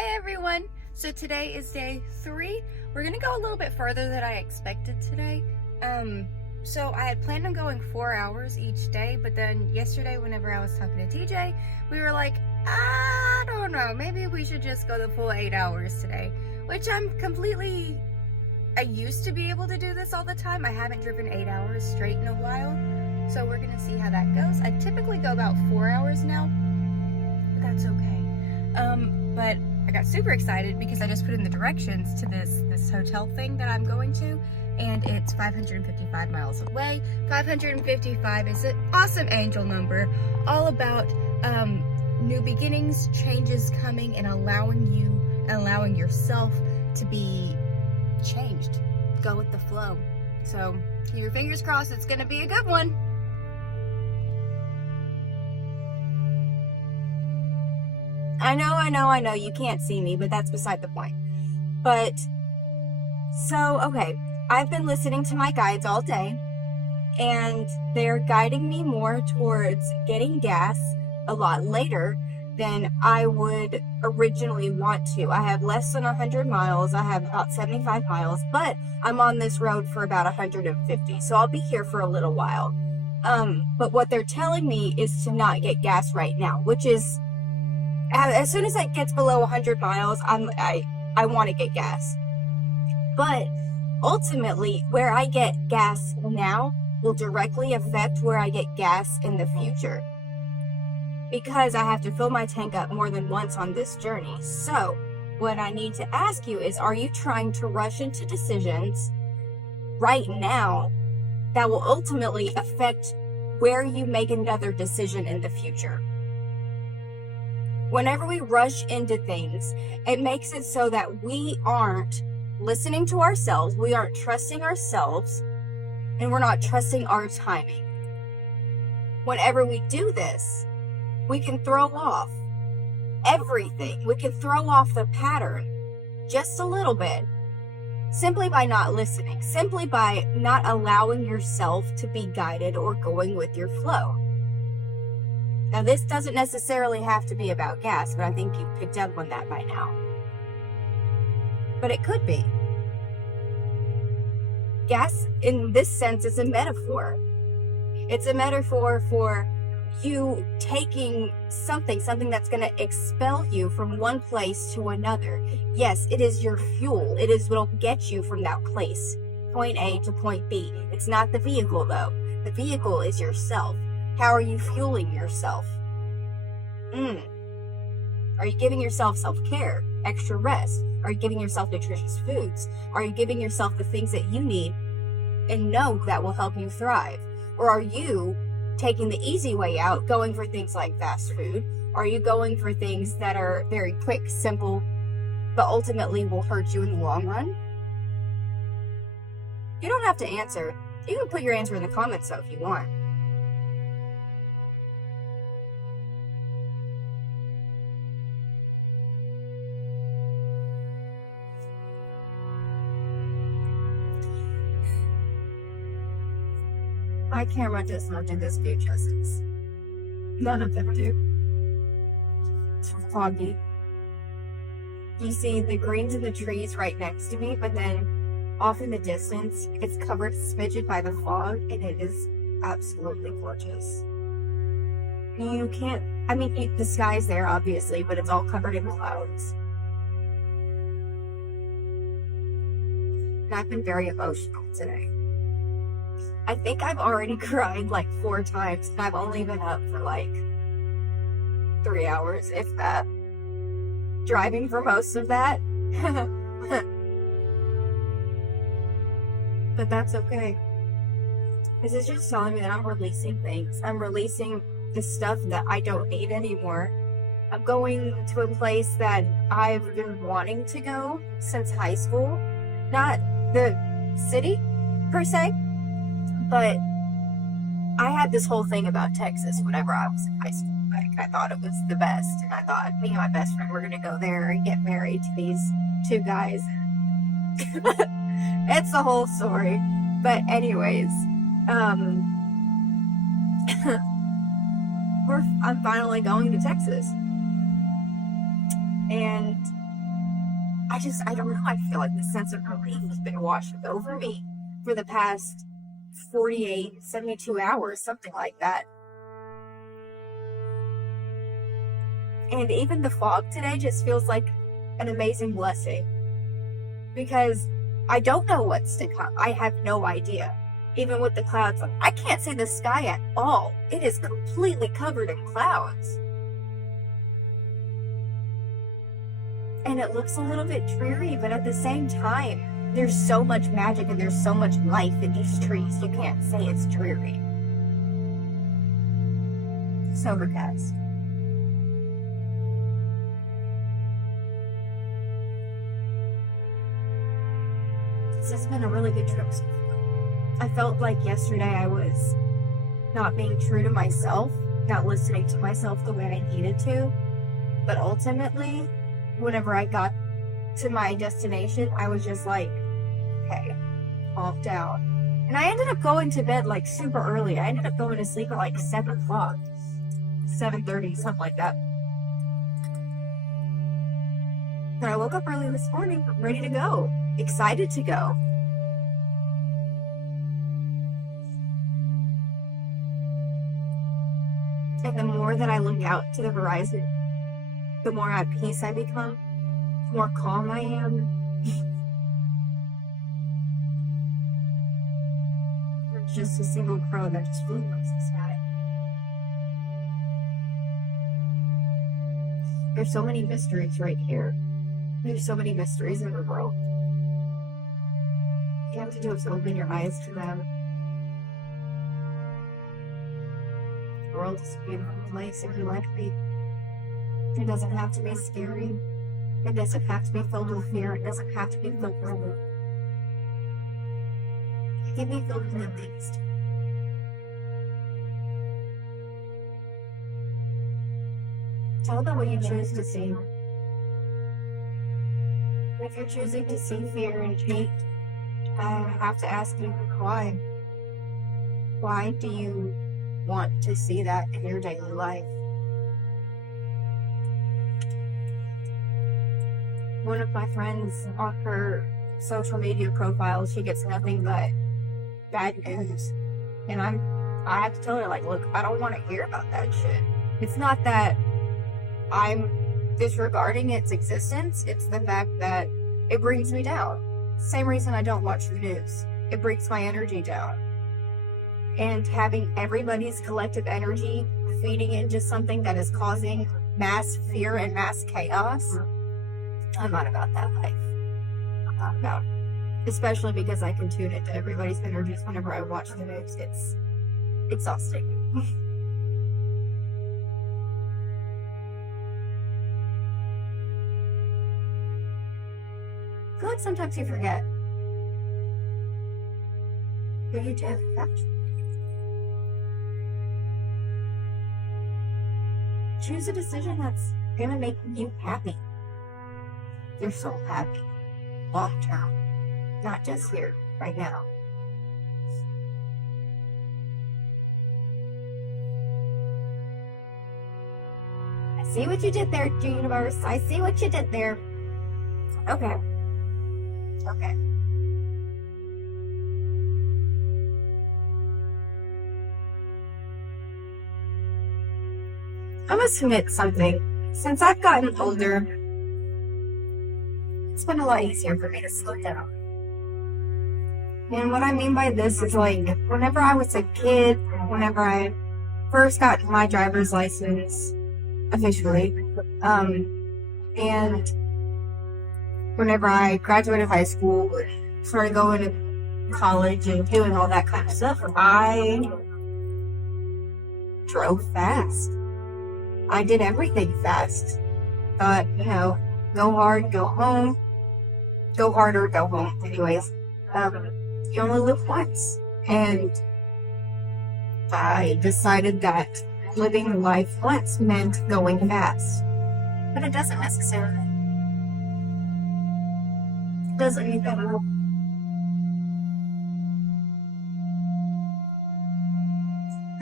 Hi everyone! So today is day 3. We're gonna go a little bit further than I expected today. So I had planned on going 4 hours each day, but then yesterday whenever I was talking to TJ, we were like, I don't know, maybe we should just go the full 8 hours today, which I used to be able to do this all the time. I haven't driven 8 hours straight in a while, so we're gonna see how that goes. I typically go about 4 hours now, but that's okay. But I got super excited because I just put in the directions to this hotel thing that I'm going to, and it's 555 miles away. 555 is an awesome angel number, all about new beginnings, changes coming, and allowing yourself to be changed. Go with the flow. So keep your fingers crossed, it's gonna be a good one. I know, you can't see me, but that's beside the point. But, okay, I've been listening to my guides all day, and they're guiding me more towards getting gas a lot later than I would originally want to. I have less than 100 miles, I have about 75 miles, but I'm on this road for about 150, so I'll be here for a little while. But what they're telling me is to not get gas right now, which is, as soon as it gets below 100 miles, I want to get gas. But ultimately, where I get gas now will directly affect where I get gas in the future, because I have to fill my tank up more than once on this journey. So what I need to ask you is, are you trying to rush into decisions right now that will ultimately affect where you make another decision in the future? Whenever we rush into things, it makes it so that we aren't listening to ourselves, we aren't trusting ourselves, and we're not trusting our timing. Whenever we do this, we can throw off everything. We can throw off the pattern just a little bit, simply by not listening, simply by not allowing yourself to be guided or going with your flow. Now, this doesn't necessarily have to be about gas, but I think you've picked up on that by now. But it could be. Gas, in this sense, is a metaphor. It's a metaphor for you taking something that's going to expel you from one place to another. Yes, it is your fuel. It is what will get you from that place, point A to point B. It's not the vehicle, though. The vehicle is yourself. How are you fueling yourself? Are you giving yourself self-care, extra rest? Are you giving yourself nutritious foods? Are you giving yourself the things that you need and know that will help you thrive? Or are you taking the easy way out, going for things like fast food? Are you going for things that are very quick, simple, but ultimately will hurt you in the long run? You don't have to answer. You can put your answer in the comments though if you want. My camera does not do this view justice. None of them do. It's foggy. You see the greens of the trees right next to me, but then off in the distance, it's covered a smidgen by the fog, and it is absolutely gorgeous. You can't, the sky's there obviously, but it's all covered in clouds. And I've been very emotional today. I think I've already cried like 4 times, and I've only been up for like 3 hours, if that. Driving for most of that. But that's okay. This is just telling me that I'm releasing things. I'm releasing the stuff that I don't need anymore. I'm going to a place that I've been wanting to go since high school. Not the city, per se. But I had this whole thing about Texas whenever I was in high school. Like, I thought it was the best, and I thought me and my best friend were gonna go there and get married to these 2 guys. It's the whole story. But anyways, I'm finally going to Texas. And I don't know. I feel like the sense of relief has been washing over me for the past 48, 72 hours, something like that. And even the fog today just feels like an amazing blessing, because I don't know what's to come. I have no idea. Even with the clouds, I can't see the sky at all. It is completely covered in clouds. And it looks a little bit dreary, but at the same time, there's so much magic and there's so much life in these trees. You can't say it's dreary. It's overcast. This has been a really good trip so far. I felt like yesterday I was not being true to myself, not listening to myself the way I needed to. But ultimately, whenever I got to my destination, I was just like, okay, calm down. And I ended up going to bed like super early. I ended up going to sleep at like 7 o'clock, 7:30, something like that. But I woke up early this morning, ready to go, excited to go. And the more that I look out to the horizon, the more at peace I become, the more calm I am. There's just a single crow that just flew across the sky. There's so many mysteries right here. There's so many mysteries in the world. You have to do is open your eyes to them. The world is a beautiful place if you let it be. It doesn't have to be scary. It doesn't have to be filled with fear. It doesn't have to be filled with hope. It can be filled with good things too. It's all about what you choose to see. If you're choosing to see fear and hate, I have to ask you why. Why do you want to see that in your daily life? One of my friends, on her social media profile, she gets nothing but bad news. And I have to tell her, like, look, I don't want to hear about that shit. It's not that I'm disregarding its existence, it's the fact that it brings me down. Same reason I don't watch the news. It brings my energy down. And having everybody's collective energy feeding into something that is causing mass fear and mass chaos, I'm not about that life. I'm not about it. Especially because I can tune into everybody's energies whenever I watch the news. It's exhausting. I feel like sometimes you forget who you do affect. Choose a decision that's gonna make you happy. You're so happy, long term, not just here, right now. I see what you did there, universe. I see what you did there. Okay. Okay. I must admit something. Since I've gotten older, it's been a lot easier for me to slow down. And what I mean by this is, like, whenever I was a kid, whenever I first got my driver's license officially, and whenever I graduated high school, started going to college and doing all that kind of stuff, I drove fast. I did everything fast. Thought, go hard, go home. Go hard or go home. Anyways, you only live once. And I decided that living life once meant going fast. But it doesn't necessarily. It doesn't mean that at all.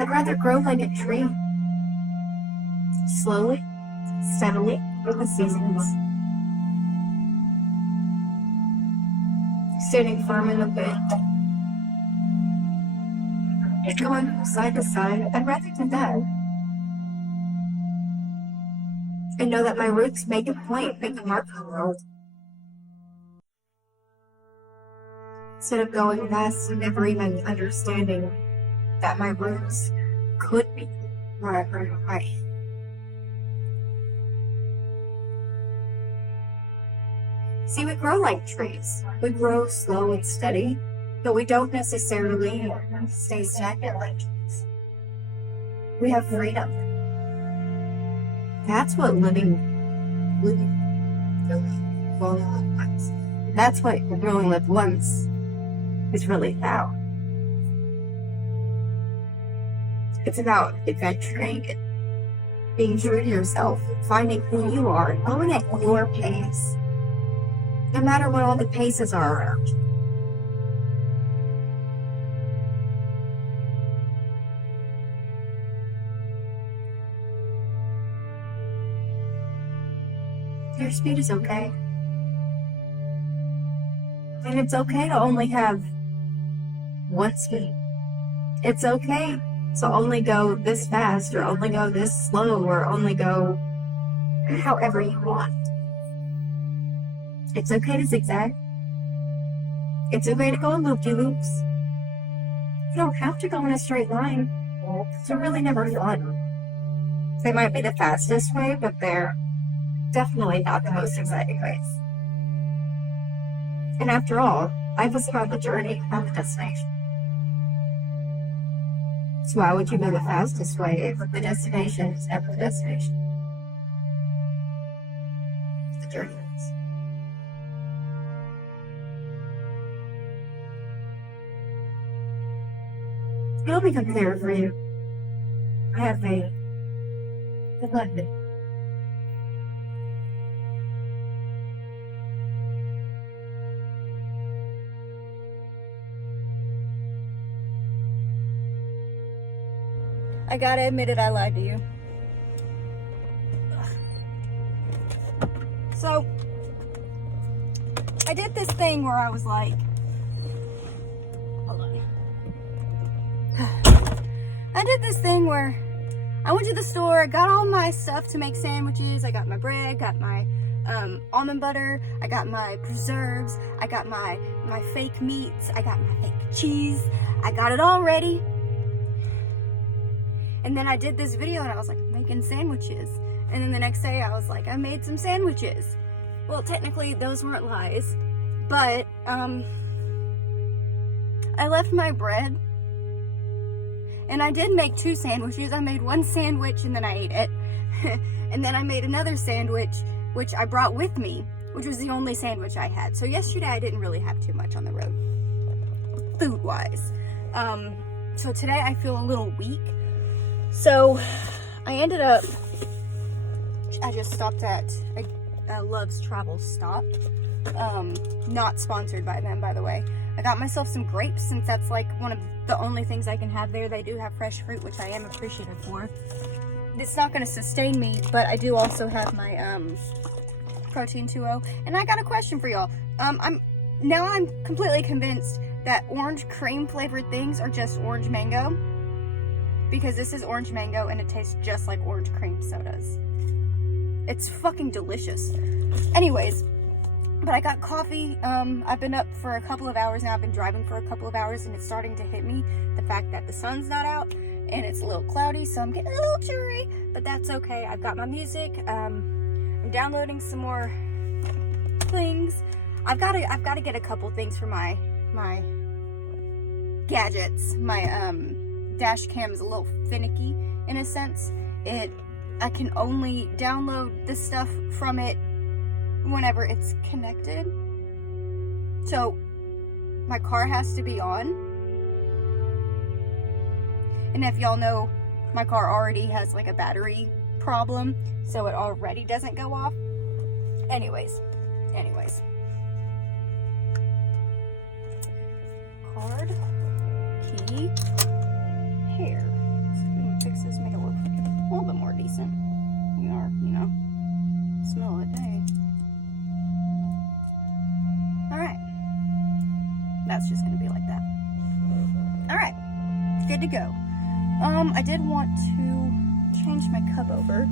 I'd rather grow like a tree. Slowly, steadily, with the seasons. standing firm in the wind, and going from side to side. I'd rather do that. And know that my roots make a point, make a mark in the world. Instead of going past and never even understanding that my roots could be wherever I am. See, we grow like trees. We grow slow and steady, but we don't necessarily stay stagnant like trees. We have freedom. That's what living once. That's what we only live once is really about. It's about adventuring and being true to yourself, finding who you are, going at your pace, no matter what all the paces are around you. Your speed is okay. And it's okay to only have one speed. It's okay to only go this fast, or only go this slow, or only go however you want. It's okay to zigzag. It's okay to go in loop-de-loops. You don't have to go in a straight line. They're really never fun. They might be the fastest way, but they're definitely not the most exciting ways. And after all, life is about the journey, not the destination. So why would you go the fastest way if the destination is never the destination? The journey is. It'll become clear for you. I have faith. Good luck. I gotta admit it, I lied to you. So, I did this thing where I was like, hold on. I did this thing where I went to the store, got all my stuff to make sandwiches. I got my bread, got my almond butter, I got my preserves, I got my fake meats, I got my fake cheese. I got it all ready. And then I did this video and I was like, making sandwiches. And then the next day I was like, I made some sandwiches. Well, technically those weren't lies, but I left my bread. And I did make 2 sandwiches. I made 1 sandwich and then I ate it. And then I made another sandwich, which I brought with me, which was the only sandwich I had. So yesterday I didn't really have too much on the road, food-wise. So today I feel a little weak. So I ended up, I just stopped at Love's Travel Stop. Not sponsored by them, by the way. I got myself some grapes, since that's like one of the only things I can have there. They do have fresh fruit, which I am appreciative for. It's not going to sustain me, but I do also have my protein 2.0. And I got a question for y'all. I'm completely convinced that orange cream flavored things are just orange mango, because this is orange mango and it tastes just like orange cream sodas. It's fucking delicious. Anyways, but I got coffee. I've been up for a couple of hours now. I've been driving for a couple of hours, and it's starting to hit me, the fact that the sun's not out and it's a little cloudy, so I'm getting a little cheery, but that's okay. I've got my music. I'm downloading some more things. I've got to get a couple things for my gadgets. My dash cam is a little finicky in a sense. I can only download the stuff from it whenever it's connected. So my car has to be on. And if y'all know, my car already has like a battery problem, so it already doesn't go off. Anyways. Card, key, hair. So we can fix this, make it look a little bit more decent. We are, smell it, hey. Alright. it's just gonna be like that. All right, good to go. I did want to change my cup over.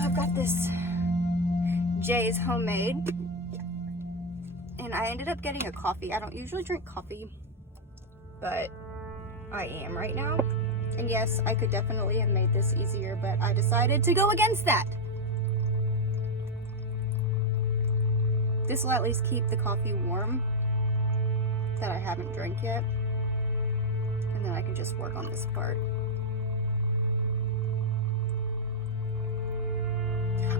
I've got this Jay's homemade, and I ended up getting a coffee. I don't usually drink coffee, but I am right now. And yes, I could definitely have made this easier, but I decided to go against that. This will at least keep the coffee warm that I haven't drank yet. And then I can just work on this part.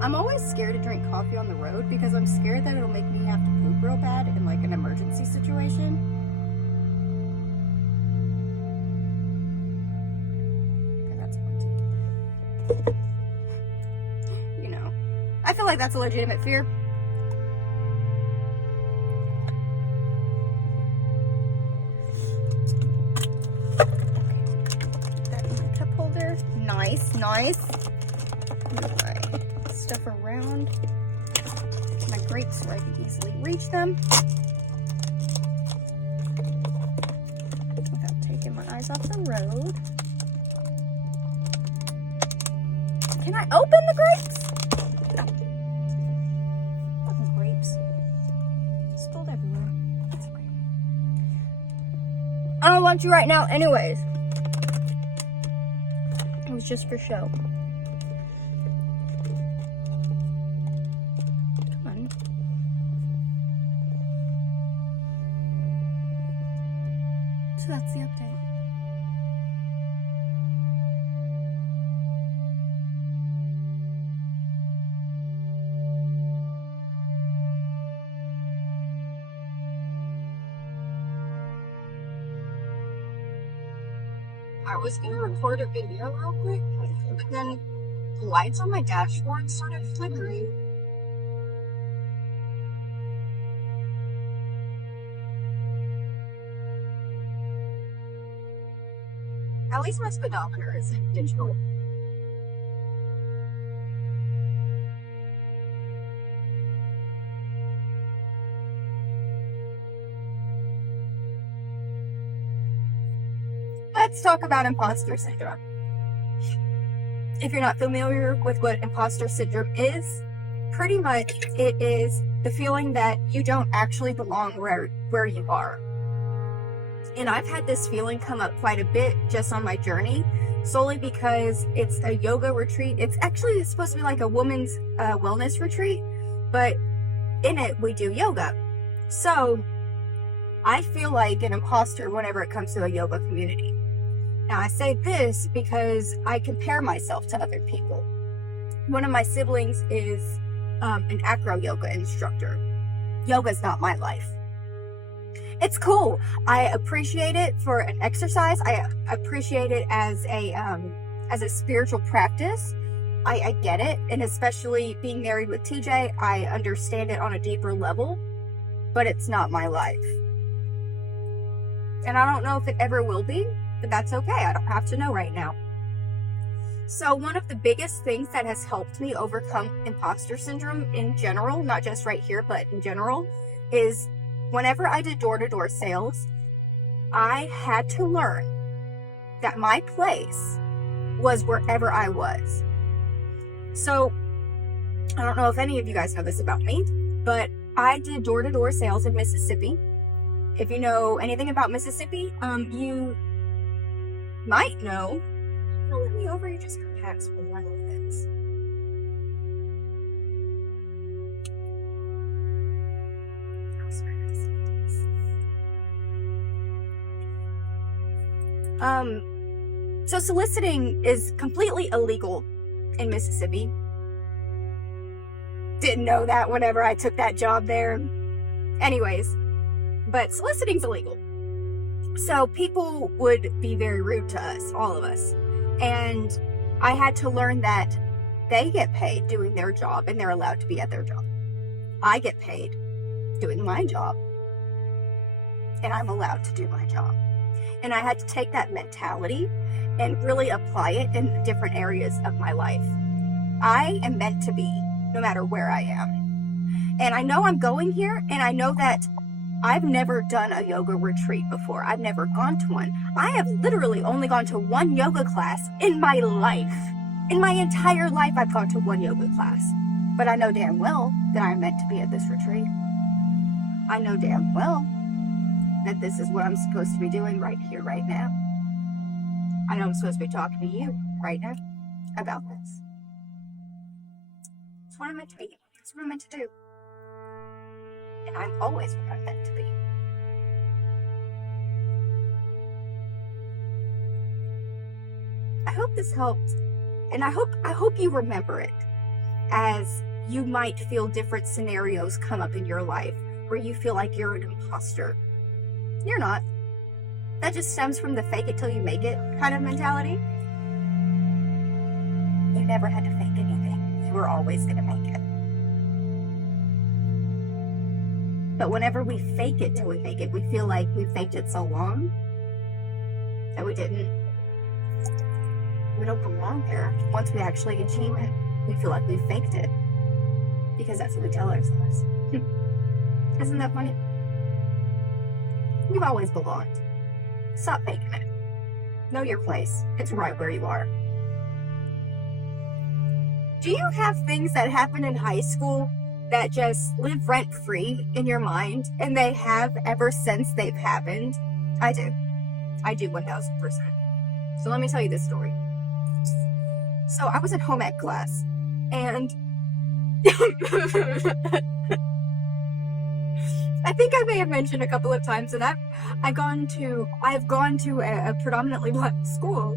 I'm always scared to drink coffee on the road because I'm scared that it'll make me have to poop real bad in like an emergency situation. You know, I feel like that's a legitimate fear. Put that in my cup holder. Nice, nice. Move my stuff around. My grapes where I can easily reach them without taking my eyes off the road. Can I open the grapes? No. Fucking grapes. Spilled everywhere. That's okay. I don't want you right now anyways. It was just for show. Come on. So that's the update. I was going to record a video real quick, but then the lights on my dashboard started flickering. At least my speedometer is digital. Let's talk about imposter syndrome. If you're not familiar with what imposter syndrome is, pretty much it is the feeling that you don't actually belong where you are. And I've had this feeling come up quite a bit just on my journey, solely because it's a yoga retreat. It's actually supposed to be like a woman's wellness retreat, but in it we do yoga. So I feel like an imposter whenever it comes to a yoga community. Now, I say this because I compare myself to other people. One of my siblings is an acro yoga instructor. Yoga's not my life. It's cool. I appreciate it for an exercise. I appreciate it as a spiritual practice. I get it, and especially being married with TJ, I understand it on a deeper level, but it's not my life. And I don't know if it ever will be, but that's okay. I don't have to know right now. So one of the biggest things that has helped me overcome imposter syndrome in general, not just right here, but in general, is whenever I did door-to-door sales, I had to learn that my place was wherever I was. So I don't know if any of you guys know this about me, but I did door-to-door sales in Mississippi. If you know anything about Mississippi, you might know. Don't let me over, you just got past with my little things. So soliciting is completely illegal in Mississippi. Didn't know that whenever I took that job there. Anyways, but soliciting's illegal. So people would be very rude to us, all of us. And I had to learn that they get paid doing their job and they're allowed to be at their job. I get paid doing my job and I'm allowed to do my job. And I had to take that mentality and really apply it in different areas of my life. I am meant to be, no matter where I am. And I know I'm going here, and I know that I've never done a yoga retreat before. I've never gone to one. I have literally only gone to one yoga class in my life. In my entire life, I've gone to one yoga class. But I know damn well that I'm meant to be at this retreat. I know damn well that this is what I'm supposed to be doing right here, right now. I know I'm supposed to be talking to you right now about this. It's what I'm meant to be. It's what I'm meant to do. And I'm always what I'm meant to be. I hope this helped. And I hope you remember it, as you might feel different scenarios come up in your life where you feel like you're an imposter. You're not. That just stems from the fake it till you make it kind of mentality. You never had to fake anything. You were always going to make it. But whenever we fake it till we make it, we feel like we faked it so long that we didn't. We don't belong there. Once we actually achieve it, we feel like we faked it. Because that's what we tell ourselves. Isn't that funny? You've always belonged. Stop faking it. Know your place. It's right where you are. Do you have things that happen in high school that just live rent-free in your mind, and they have ever since they've happened? I do. I do 1000%. So let me tell you this story. So I was in home ec class, and I think I may have mentioned a couple of times that I've gone to a predominantly black school.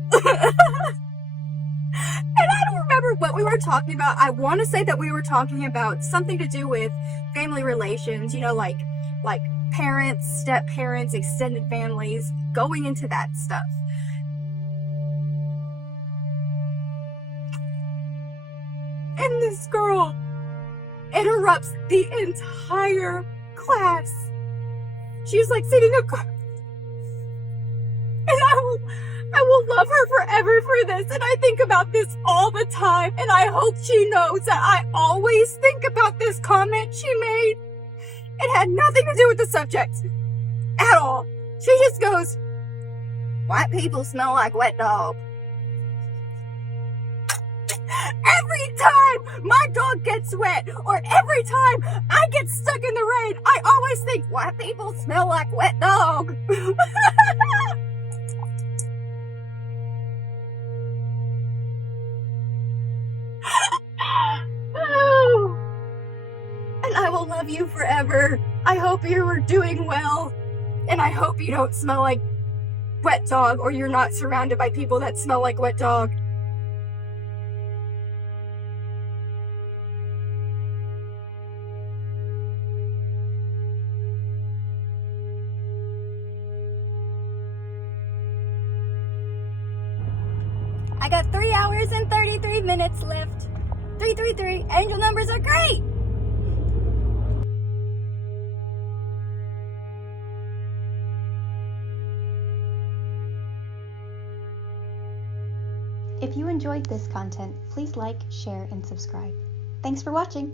And I don't remember what we were talking about. I want to say that we were talking about something to do with family relations, like parents, step parents, extended families, going into that stuff. And this girl interrupts the entire class. She's like sitting up, and I will love her forever for this. And I think about this all the time, and I hope she knows that I always think about this comment she made. It had nothing to do with the subject at all. She just goes, "White people smell like wet dog." Every time my dog gets wet, or every time I get stuck in the rain, I always think, white people smell like wet dog. And I will love you forever. I hope you're doing well, and I hope you don't smell like wet dog, or you're not surrounded by people that smell like wet dog. I got 3 hours and 33 minutes left. 333. Angel numbers are great. If you enjoyed this content, please like, share, and subscribe. Thanks for watching.